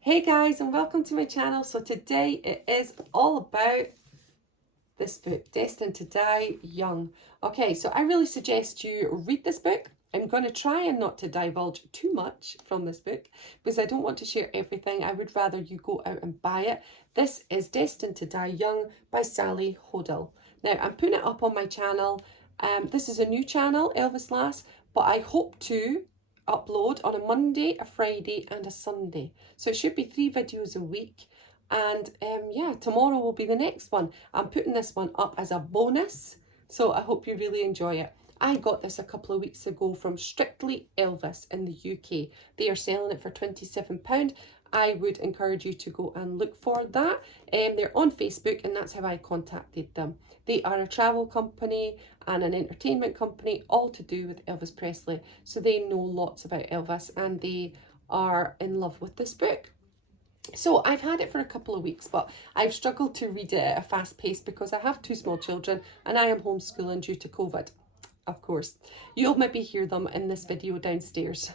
Hey guys, and welcome to my channel. So today it is all about this book, Destined to Die Young. Okay, so I really suggest you read this book. I'm going to try and not to divulge too much from this book because I don't want to share everything. I would rather you go out and buy it. This is Destined to Die Young by Sally Hodel. Now, I'm putting it up on my channel. This is a new channel, Elvis Lass, but I hope to upload on a Monday, a Friday and a Sunday. So it should be 3 videos a week. And yeah, tomorrow will be the next one. I'm putting this one up as a bonus, so I hope you really enjoy it. I got this a couple of weeks ago from Strictly Elvis in the UK. They are selling it for £27. I would encourage you to go and look for that. They're on Facebook, and that's how I contacted them. They are a travel company and an entertainment company, all to do with Elvis Presley. So they know lots about Elvis, and they are in love with this book. So I've had it for a couple of weeks, but I've struggled to read it at a fast pace because I have 2 small children and I am homeschooling due to COVID, of course. You'll maybe hear them in this video downstairs.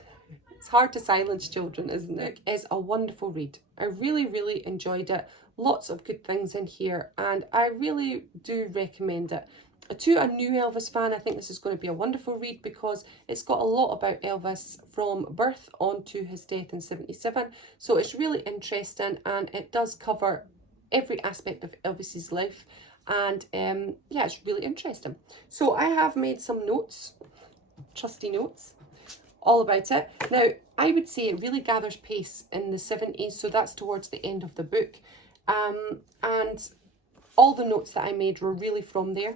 It's hard to silence children, isn't it? It's a wonderful read. I really, really enjoyed it. Lots of good things in here, and I really do recommend it. To a new Elvis fan, I think this is going to be a wonderful read because it's got a lot about Elvis from birth on to his death in 77. So it's really interesting, and it does cover every aspect of Elvis's life. And yeah, it's really interesting. So I have made some notes, trusty notes, all about it. Now, I would say it really gathers pace in the 70s, so that's towards the end of the book. And all the notes that I made were really from there.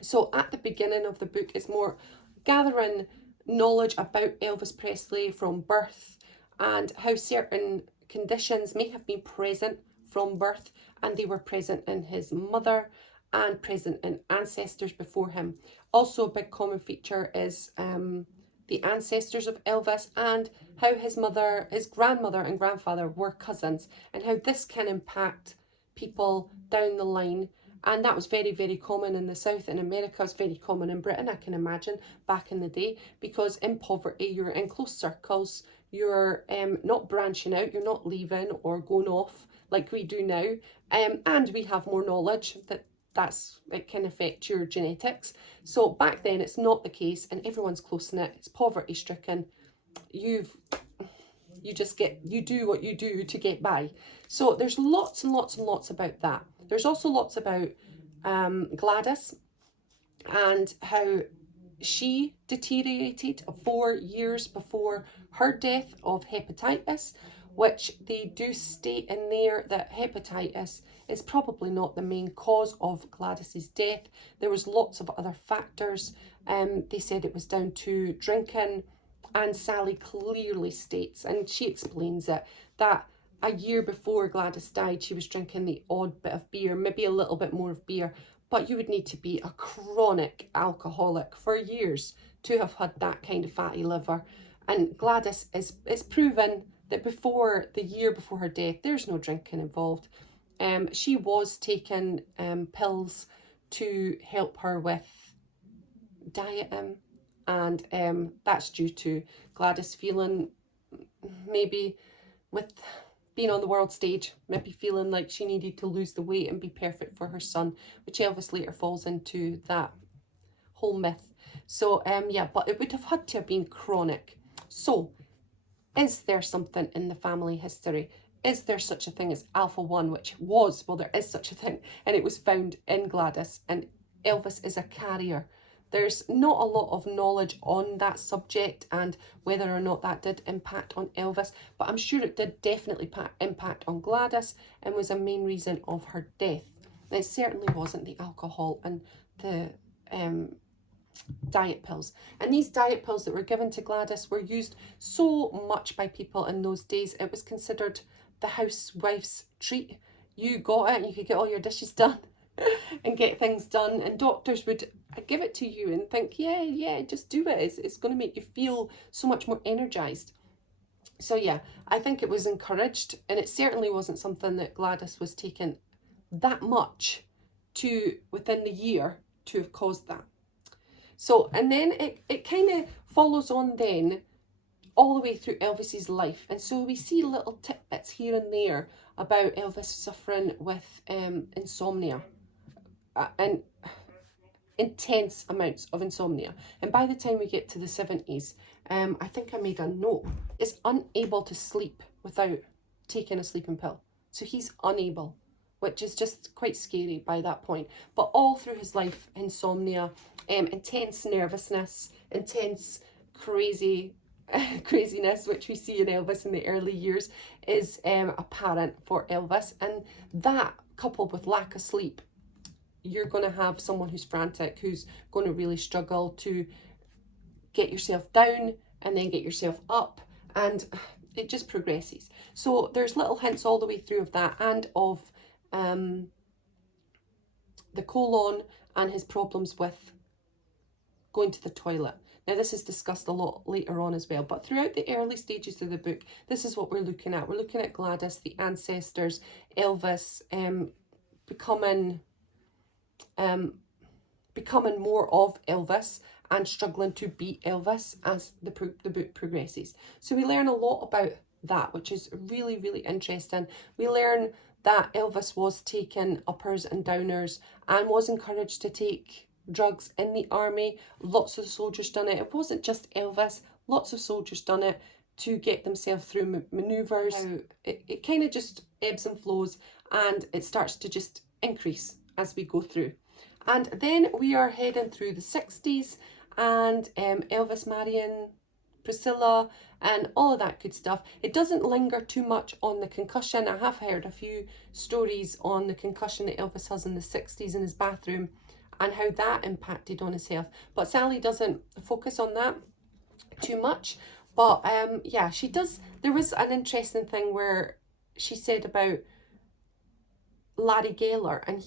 So at the beginning of the book, it's more gathering knowledge about Elvis Presley from birth and how certain conditions may have been present from birth, and they were present in his mother and present in ancestors before him. Also, a big common feature is the ancestors of Elvis and how his mother, his grandmother and grandfather were cousins, and how this can impact people down the line. And that was very, very common in the South. In America, it's very common in Britain, I can imagine, back in the day, because in poverty, you're in close circles, you're not branching out, you're not leaving or going off like we do now. And we have more knowledge that it can affect your genetics. So back then, it's not the case, and everyone's close knit. It's poverty stricken. You do what you do to get by. So there's lots and lots and lots about that. There's also lots about Gladys and how she deteriorated 4 years before her death of hepatitis, which they do state in there that hepatitis is probably not the main cause of Gladys's death. There was lots of other factors. They said it was down to drinking, and Sally clearly states, and she explains it, that a year before Gladys died, she was drinking the odd bit of beer, maybe a little bit more of beer, but you would need to be a chronic alcoholic for years to have had that kind of fatty liver. And Gladys is proven that before the year before her death, there's no drinking involved. She was taking pills to help her with dieting, and that's due to Gladys feeling, maybe with being on the world stage, maybe feeling like she needed to lose the weight and be perfect for her son, which Elvis later falls into that whole myth. So yeah, but it would have had to have been chronic. So is there something in the family history? Is there such a thing as alpha 1, which was, well, there is such a thing, and it was found in Gladys, and Elvis is a carrier. There's not a lot of knowledge on that subject and whether or not that did impact on Elvis, but I'm sure it did definitely impact on Gladys and was a main reason of her death. And it certainly wasn't the alcohol and the diet pills. And these diet pills that were given to Gladys were used so much by people in those days. It was considered the housewife's treat. You got it and you could get all your dishes done and get things done, and doctors would give it to you and think, yeah, just do it. It's going to make you feel so much more energized. So yeah, I think it was encouraged, and it certainly wasn't something that Gladys was taking that much to within the year to have caused that. So, and then it kind of follows on then all the way through Elvis's life. And so we see little tidbits here and there about Elvis suffering with insomnia and intense amounts of insomnia. And by the time we get to the 70s, I think I made a note, is unable to sleep without taking a sleeping pill. So he's unable, which is just quite scary by that point. But all through his life, insomnia, intense nervousness, intense craziness, which we see in Elvis in the early years, is apparent for Elvis. And that, coupled with lack of sleep, you're going to have someone who's frantic, who's going to really struggle to get yourself down and then get yourself up, and it just progresses. So there's little hints all the way through of that, and of the colon and his problems with going to the toilet. Now, this is discussed a lot later on as well, but throughout the early stages of the book, this is what we're looking at. We're looking at Gladys, the ancestors, Elvis, becoming more of Elvis and struggling to beat Elvis as the book progresses. So we learn a lot about that, which is really, really interesting. We learn that Elvis was taking uppers and downers and was encouraged to take drugs in the army. Lots of soldiers done it. It wasn't just Elvis. Lots of soldiers done it to get themselves through manoeuvres. It kind of just ebbs and flows, and it starts to just increase as we go through. And then we are heading through the 60s, and Elvis marrying Priscilla and all of that good stuff. It doesn't linger too much on the concussion. I have heard a few stories on the concussion that Elvis has in the 60s in his bathroom and how that impacted on his health. But Sally doesn't focus on that too much. But yeah, she does. There was an interesting thing where she said about Larry Geller, and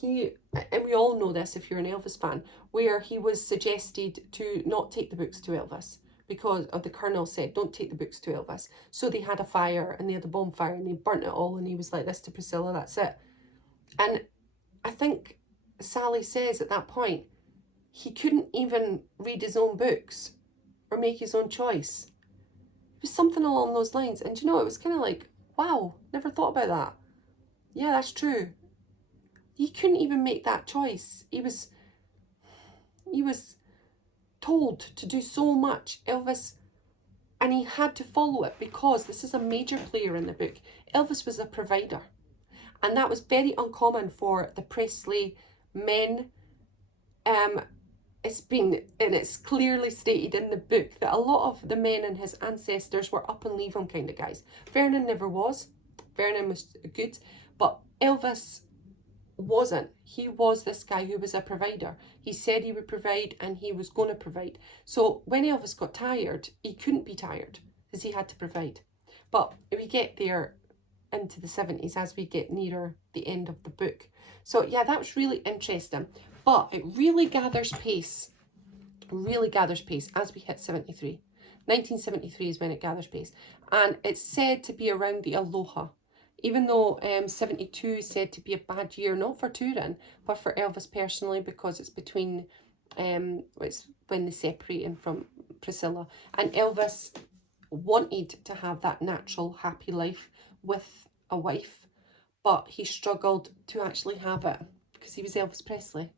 we all know this if you're an Elvis fan, where he was suggested to not take the books to Elvis because the colonel said, don't take the books to Elvis. So they had a fire, and they had a bonfire, and they burnt it all, and he was like this to Priscilla, that's it. And I think Sally says at that point, he couldn't even read his own books or make his own choice. It was something along those lines. And you know, it was kind of like, wow, never thought about that. Yeah, that's true. He couldn't even make that choice. He was told to do so much, Elvis, and he had to follow it because this is a major player in the book. Elvis was a provider, and that was very uncommon for the Presley men. It's clearly stated in the book that a lot of the men and his ancestors were up and leave him kind of guys. Vernon never was. Vernon was good, but Elvis wasn't. He was this guy who was a provider. He said he would provide, and he was going to provide. So when Elvis got tired, he couldn't be tired because he had to provide. But we get there into the 70s as we get nearer the end of the book. So yeah, that was really interesting. But it really gathers pace as we hit 73. 1973 is when it gathers pace. And it's said to be around the Aloha. Even though 72 is said to be a bad year, not for touring, but for Elvis personally, because it's between, it's when they separated from Priscilla. And Elvis wanted to have that natural, happy life with a wife, but he struggled to actually have it because he was Elvis Presley.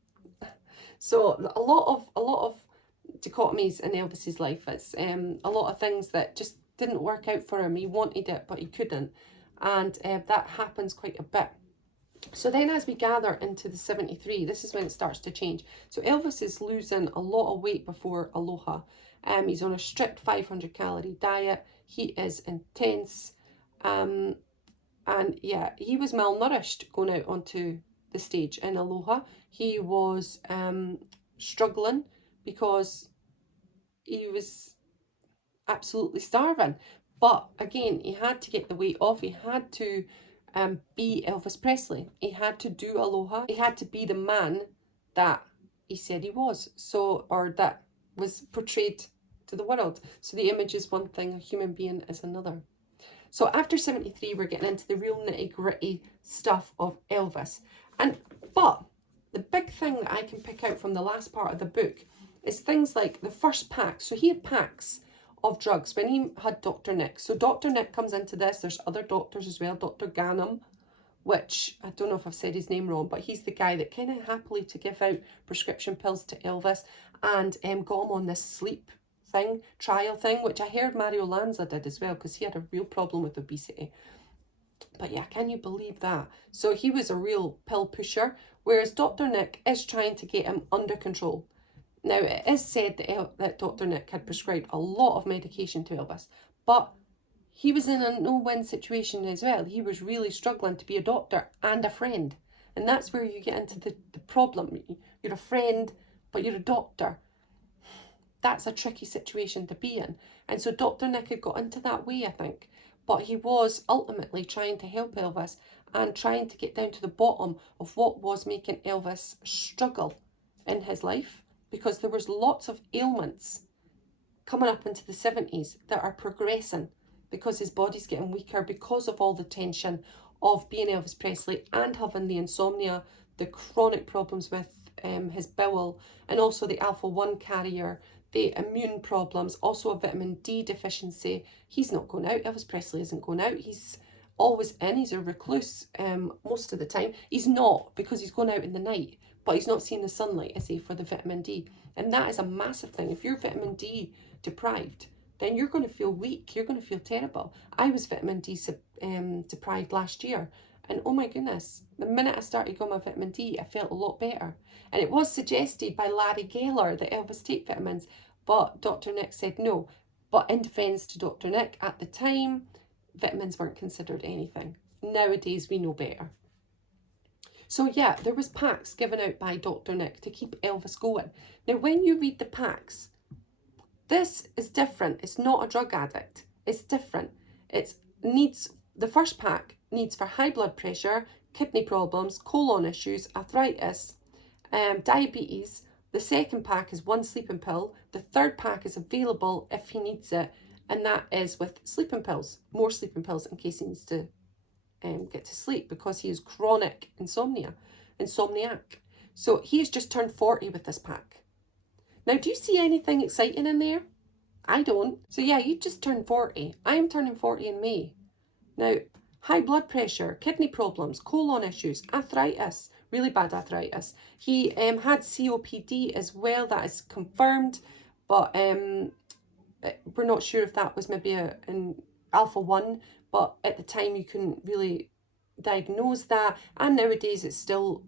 So a lot of dichotomies in Elvis's life. It's a lot of things that just didn't work out for him. He wanted it, but he couldn't. And that happens quite a bit. So then as we gather into the 73, this is when it starts to change. So Elvis is losing a lot of weight before Aloha. He's on a strict 500 calorie diet. He is intense. And yeah, he was malnourished going out onto the stage in Aloha. He was struggling because he was absolutely starving. But again, he had to get the weight off. He had to be Elvis Presley. He had to do Aloha. He had to be the man that he said he was. So, or that was portrayed to the world. So the image is one thing, a human being is another. So after 73, we're getting into the real nitty-gritty stuff of Elvis. But the big thing that I can pick out from the last part of the book is things like the first packs. So he had packs of drugs when he had Dr. Nick. So Dr. Nick comes into this. There's other doctors as well. Dr. Ganem, which I don't know if I've said his name wrong, but he's the guy that kind of happily to give out prescription pills to Elvis and got him on this sleep thing, trial thing, which I heard Mario Lanza did as well because he had a real problem with obesity. But yeah, can you believe that? So he was a real pill pusher, whereas Dr. Nick is trying to get him under control. Now, it is said that Dr. Nick had prescribed a lot of medication to Elvis, but he was in a no-win situation as well. He was really struggling to be a doctor and a friend. And that's where you get into the problem. You're a friend, but you're a doctor. That's a tricky situation to be in. And so Dr. Nick had got into that way, I think. But he was ultimately trying to help Elvis and trying to get down to the bottom of what was making Elvis struggle in his life, because there was lots of ailments coming up into the 70s that are progressing because his body's getting weaker because of all the tension of being Elvis Presley and having the insomnia, the chronic problems with his bowel, and also the alpha-1 carrier, the immune problems, also a vitamin D deficiency. He's not going out. Elvis Presley isn't going out. He's always in. He's a recluse most of the time. He's not, because he's going out in the night, but he's not seeing the sunlight, is he, for the vitamin D. And that is a massive thing. If you're vitamin D deprived, then you're going to feel weak. You're going to feel terrible. I was vitamin D deprived last year. And oh my goodness, the minute I started going my vitamin D, I felt a lot better. And it was suggested by Larry Geller that Elvis take vitamins, but Dr. Nick said no. But in defence to Dr. Nick, at the time, vitamins weren't considered anything. Nowadays, we know better. So yeah, there was packs given out by Dr. Nick to keep Elvis going. Now, when you read the packs, this is different. It's not a drug addict. It's different. The first pack needs for high blood pressure, kidney problems, colon issues, arthritis, diabetes. The second pack is one sleeping pill. The third pack is available if he needs it, and that is with sleeping pills, more sleeping pills in case he needs to get to sleep because he is chronic insomniac. So he has just turned 40 with this pack. Now, do you see anything exciting in there? I don't. So yeah, you just turned 40. I am turning 40 in May. Now, high blood pressure, kidney problems, colon issues, arthritis, really bad arthritis. He had COPD as well, that is confirmed, but we're not sure if that was maybe an alpha-1, but at the time you couldn't really diagnose that, and nowadays it's still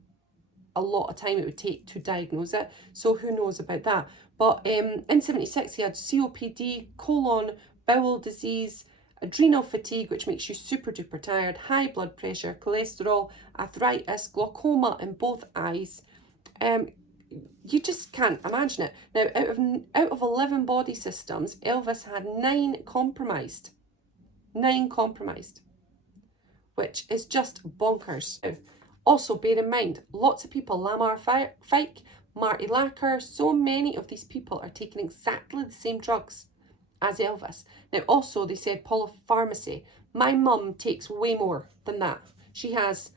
a lot of time it would take to diagnose it, so who knows about that. But in 76 he had COPD, colon, bowel disease, adrenal fatigue, which makes you super duper tired, high blood pressure, cholesterol, arthritis, glaucoma in both eyes. You just can't imagine it. Now, out of 11 body systems, Elvis had 9 compromised. 9 compromised, which is just bonkers. Also, bear in mind, lots of people, Lamar Fike, Marty Lacker, so many of these people are taking exactly the same drugs as Elvis. Now, also, they said polypharmacy. My mum takes way more than that. She has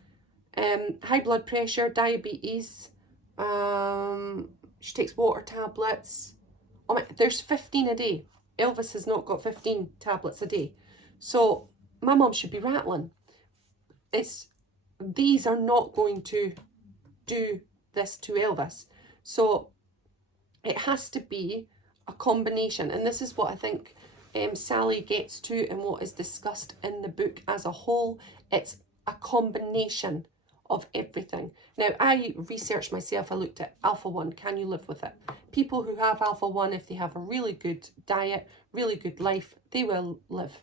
high blood pressure, diabetes, she takes water tablets. Oh my, there's 15 a day. Elvis has not got 15 tablets a day. So my mum should be rattling. These are not going to do this to Elvis. So it has to be a combination. And this is what I think Sally gets to and what is discussed in the book as a whole. It's a combination of everything. Now, I researched myself. I looked at alpha-1. Can you live with it? People who have alpha-1, if they have a really good diet, really good life, they will live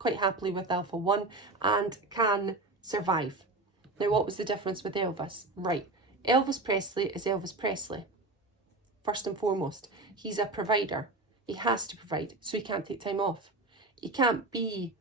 quite happily with alpha-1 and can survive. Now, what was the difference with Elvis? Right, Elvis Presley is Elvis Presley. First and foremost, he's a provider. He has to provide, so he can't take time off. He can't be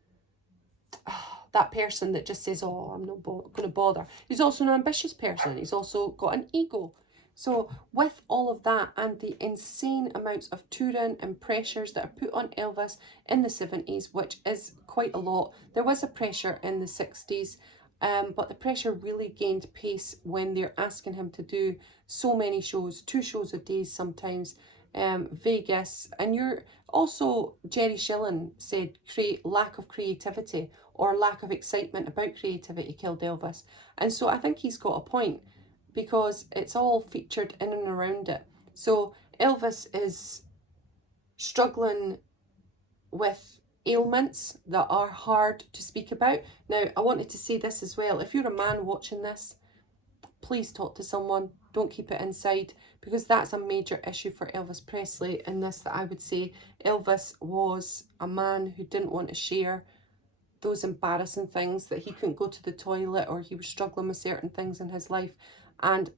that person that just says, oh, I'm not going to bother. He's also an ambitious person. He's also got an ego. So with all of that and the insane amounts of touring and pressures that are put on Elvis in the 70s, which is quite a lot. There was a pressure in the 60s, but the pressure really gained pace when they're asking him to do so many shows, 2 shows a day sometimes. Vegas, and you're also, Jerry Schilling said, lack of creativity or lack of excitement about creativity killed Elvis. And so I think he's got a point, because it's all featured in and around it. So Elvis is struggling with ailments that are hard to speak about. Now, I wanted to say this as well. If you're a man watching this, please talk to someone. Don't keep it inside, because that's a major issue for Elvis Presley in this, that I would say Elvis was a man who didn't want to share those embarrassing things, that he couldn't go to the toilet or he was struggling with certain things in his life. And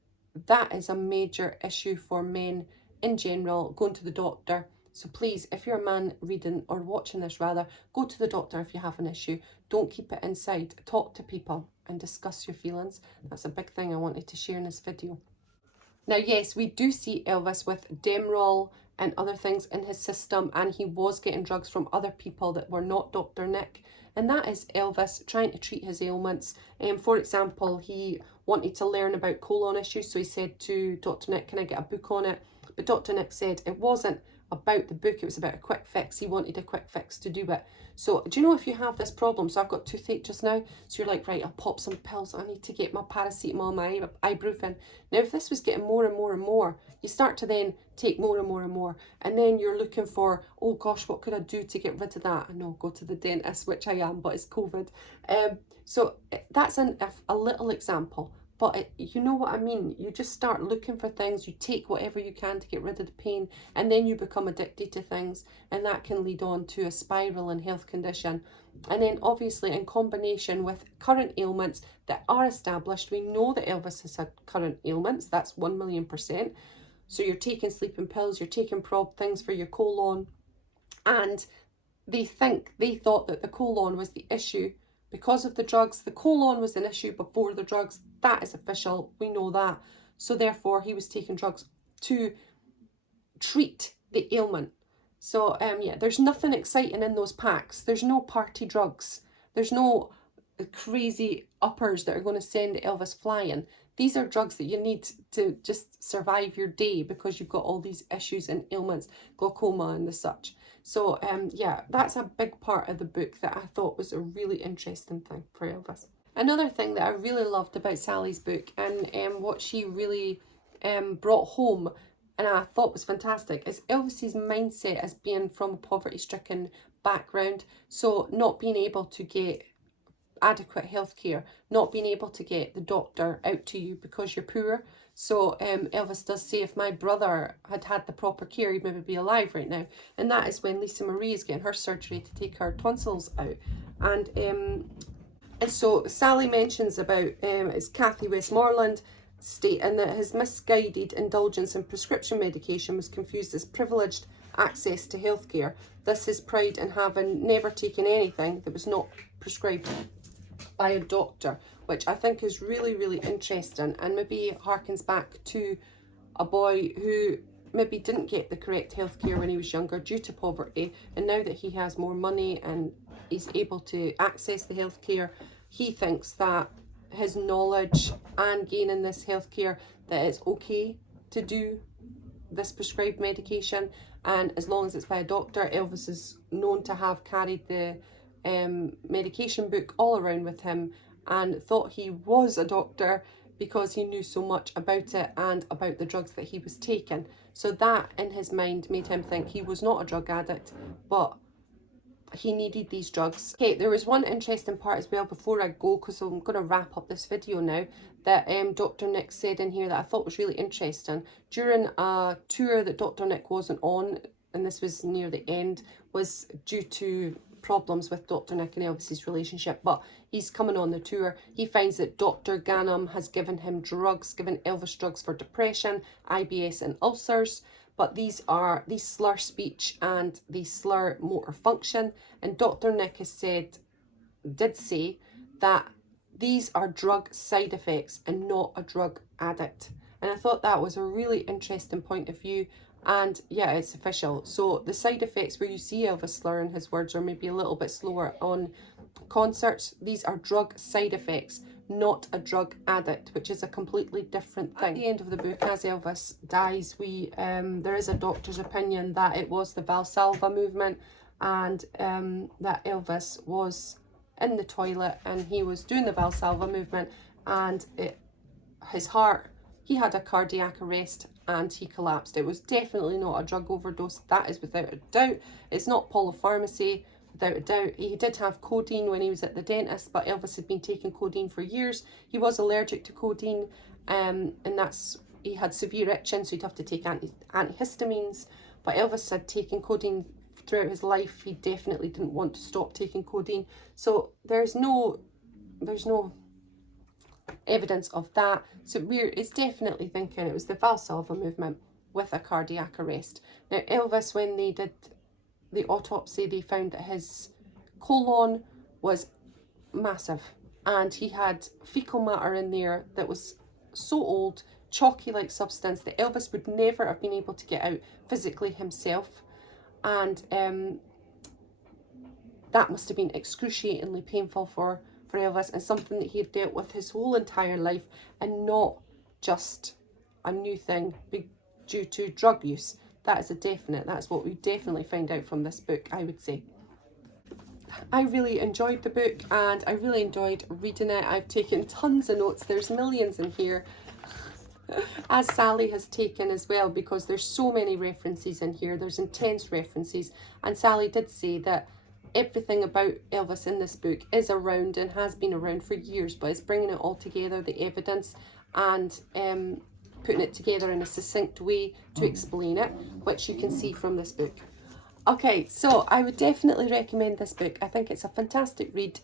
that is a major issue for men in general, going to the doctor. So please, if you're a man reading or watching this rather, go to the doctor if you have an issue. Don't keep it inside. Talk to people and discuss your feelings. That's a big thing I wanted to share in this video. Now, yes, we do see Elvis with Demerol and other things in his system, and he was getting drugs from other people that were not Dr. Nick. And that is Elvis trying to treat his ailments. For example, he wanted to learn about colon issues, so he said to Dr. Nick, can I get a book on it? But Dr. Nick said it wasn't about the book, it was about a quick fix. He wanted a quick fix to do it. So do you know, if you have this problem, so I've got toothache just now, so you're like, right, I'll pop some pills, I need to get my paracetamol, my ibuprofen. Now, if this was getting more and more and more, you start to then take more and more and more, and then you're looking for, oh gosh, what could I do to get rid of that? I know, go to the dentist, which I am, but it's COVID. So that's a little example. But you know what I mean? You just start looking for things, you take whatever you can to get rid of the pain, and then you become addicted to things, and that can lead on to a spiral in health condition. And then obviously in combination with current ailments that are established, we know that Elvis has had current ailments, that's 1,000,000%. So you're taking sleeping pills, you're taking things for your colon, and they thought that the colon was the issue because of the drugs. The colon was an issue before the drugs. That is official. We know that. So therefore, he was taking drugs to treat the ailment. So yeah, there's nothing exciting in those packs. There's no party drugs. There's no crazy uppers that are going to send Elvis flying. These are drugs that you need to just survive your day, because you've got all these issues and ailments, glaucoma and the such. So yeah, that's a big part of the book that I thought was a really interesting thing for Elvis. Another thing that I really loved about Sally's book, and what she really brought home, and I thought was fantastic, is Elvis's mindset as being from a poverty-stricken background. So not being able to get adequate healthcare, not being able to get the doctor out to you because you're poor. So Elvis does say, if my brother had had the proper care, he'd maybe be alive right now. And that is when Lisa Marie is getting her surgery to take her tonsils out. And so Sally mentions about it's Kathy Westmoreland stating that his misguided indulgence in prescription medication was confused as privileged access to healthcare. This is pride in having never taken anything that was not prescribed by a doctor, which I think is really, really interesting, and maybe harkens back to a boy who maybe didn't get the correct healthcare when he was younger due to poverty, and now that he has more money and he's able to access the healthcare, he thinks that his knowledge and gaining this healthcare, that it's okay to do this prescribed medication, and as long as it's by a doctor. Elvis is known to have carried the medication book all around with him and thought he was a doctor because he knew so much about it and about the drugs that he was taking. So that in his mind made him think he was not a drug addict, but he needed these drugs. Okay, there was one interesting part as well before I go, because I'm going to wrap up this video now, that Dr. Nick said in here that I thought was really interesting. During a tour that Dr. Nick wasn't on, and this was near the end, was due to problems with Dr. Nick and Elvis's relationship, but he's coming on the tour. He finds that Dr. Ganem has given him drugs, given Elvis drugs for depression, IBS and ulcers, but these slur speech and these slur motor function, and Dr. Nick did say that these are drug side effects and not a drug addict. And I thought that was a really interesting point of view. And yeah, it's official. So the side effects where you see Elvis slurring his words or maybe a little bit slower on concerts, these are drug side effects, not a drug addict, which is a completely different thing. At the end of the book, as Elvis dies, there is a doctor's opinion that it was the Valsalva movement, and that Elvis was in the toilet and he was doing the Valsalva movement, and his heart, he had a cardiac arrest and he collapsed. It was definitely not a drug overdose, that is without a doubt. It's not polypharmacy, without a doubt. He did have codeine when he was at the dentist, but Elvis had been taking codeine for years. He was allergic to codeine, and he had severe itching, so he'd have to take antihistamines. But Elvis had taken codeine throughout his life. He definitely didn't want to stop taking codeine. So there's no evidence of that. So it's definitely thinking it was the Valsalva movement with a cardiac arrest. Now Elvis, when they did the autopsy, they found that his colon was massive and he had fecal matter in there that was so old, chalky like substance, that Elvis would never have been able to get out physically himself. And that must have been excruciatingly painful for Elvis, and something that he had dealt with his whole entire life, and not just a new thing due to drug use. That is a definite. That's what we definitely find out from this book, I would say. I really enjoyed the book and I really enjoyed reading it. I've taken tons of notes. There's millions in here, as Sally has taken as well, because there's so many references in here. There's intense references, and Sally did say that everything about Elvis in this book is around and has been around for years, but it's bringing it all together, the evidence, and putting it together in a succinct way to explain it, which you can see from this book. Okay, so I would definitely recommend this book. I think it's a fantastic read.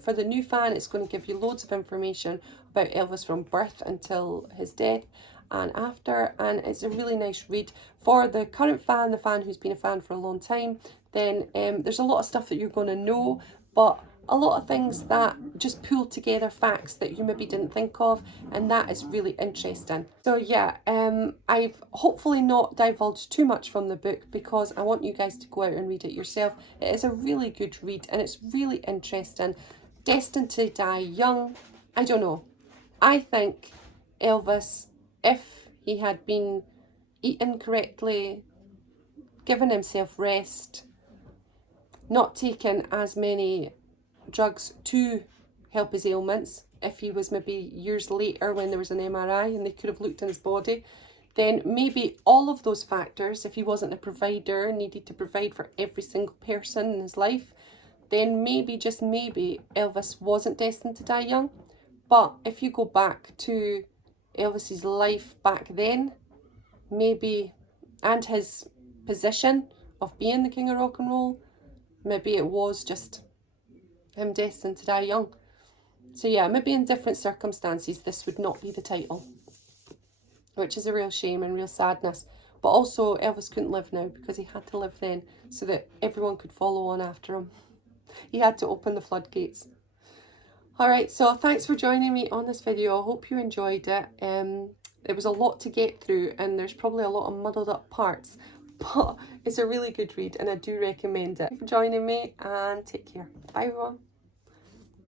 For the new fan, it's going to give you loads of information about Elvis from birth until his death and after, and it's a really nice read. For the current fan, the fan who's been a fan for a long time, then there's a lot of stuff that you're going to know, but a lot of things that just pull together facts that you maybe didn't think of, and that is really interesting. So yeah, I've hopefully not divulged too much from the book because I want you guys to go out and read it yourself. It is a really good read and it's really interesting. Destined to Die Young, I don't know. I think Elvis, if he had been eating correctly, given himself rest, not taking as many drugs to help his ailments, if he was maybe years later when there was an MRI and they could have looked in his body, then maybe all of those factors, if he wasn't a provider, needed to provide for every single person in his life, then maybe, just maybe, Elvis wasn't destined to die young. But if you go back to Elvis's life back then, maybe, and his position of being the king of rock and roll, maybe it was just him destined to die young. So yeah, maybe in different circumstances this would not be the title, which is a real shame and real sadness. But also Elvis couldn't live now because he had to live then so that everyone could follow on after him. He had to open the floodgates. Alright, so thanks for joining me on this video. I hope you enjoyed it. It was a lot to get through and there's probably a lot of muddled up parts, but it's a really good read and I do recommend it. Thank you for joining me and take care. Bye everyone.